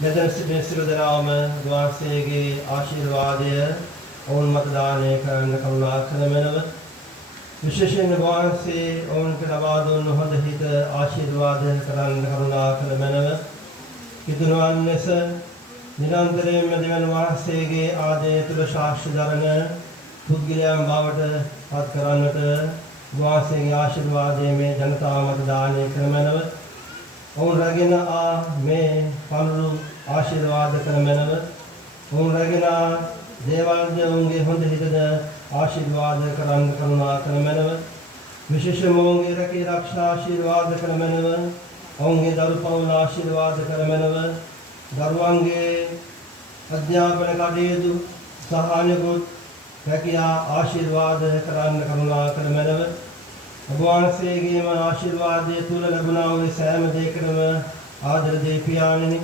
මෙතන සිටින සියලු දෙනාම වාසයේගේ ආශිර්වාදය ඔවුන් මත දානය කරන්න කරුණා කරමනව විශේෂයෙන් වාසයේ ඔවුන්ට ලබා දුන්නු හොඳ හිත ආශිර්වාද කරන්න කරුණා කරමනව කිතුනුවන් ලෙස නිරන්තරයෙන්ම දෙවන වාසයේගේ ආදය තුළ සාක්ෂි දරන පුද්ගලයන් බවට පත් කරන්නට වාසයේගේ ආශිර්වාදයේ මේ ජනතාව මත දානය කරමනව ඔවුන් රැගෙන මේ පනුරු ආශිර්වාද කරමනව ඔවුන් රැගෙන දේවාලය ඔවුන්ගේ හොඳ හිතද ආශිර්වාද කරන්න කරුණා කරමනව විශේෂයෙන්ම ඔවුන්ගේ රැකී ආරක්ෂා ආශිර්වාද කරමනව ඔවුන්ගේ දරු පවුල ආශිර්වාද කරමනව දරුවන්ගේ අධ්‍යාපන කටයුතු සහ අනෙකුත් රැකියා ආශිර්වාද කරන්න කරුණා කරමනව भगवानसेगेम आशीर्वादे तुल लबनाव सैम देकरम आदर दे पियाणिनि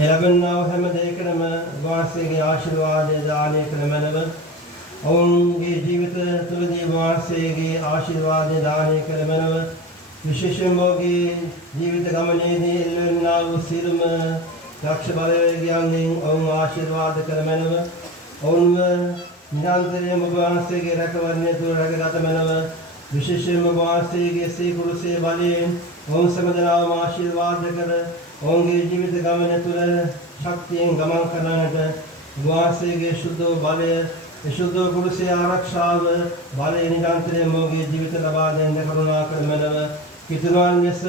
लबनाव हम देकरम भगवानसेगे आशीर्वाद दाने करमनव औंगे जीवित तुल दे भगवानसेगे आशीर्वाद दाने करमनव विशेषमोगे जीवित गमने दे नाव सिरम रक्ष बलवेग्यांगे औं आशीर्वाद करमनव औं निरंतर भगवानसेगे रखवरने तुल रगतमनव विशेषයෙන්ම වාසයේ සේ කුරුසේ බලයෙන් ඔවුන් සමදනාව ආශිර්වාද කර ඔවුන්ගේ ජීවිත ගමන තුළ ශක්තියෙන් ගමන් කරන්නට වාසයේ සුද්ධ බලය සුද්ධ කුරුසේ ආරක්ෂාව බලය නිරන්තරයෙන් ඔවුන්ගේ ජීවිත ලබා දෙන්න කරුණා කරමනව කිතුනුවන් ලෙස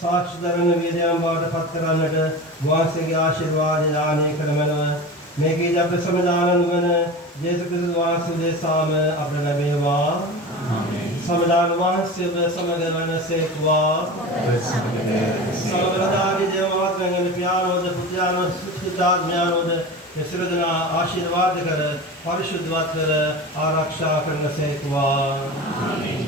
සාක්ෂි දරන වේදයන් බවට පත් කරන්නට වාසයේ ආශිර්වාද දානය කරමනව මේකේ අප සමදාන වන ජේසුස් ක්‍රිස්තුස් වහන්සේ සාම අප ලැබේවා ආමේන් සමදාන වහන්සේ සමග වනසේක්වා සමගදාගේ දේවමාත්‍රයන් පියානෝද පුත්‍රයානෝද සුද්ධාත්මයානෝද සිරදනා ආශිර්වාද කර පරිශුද්ධවත් කර ආරක්ෂා කරනසේක්වා ආමේන්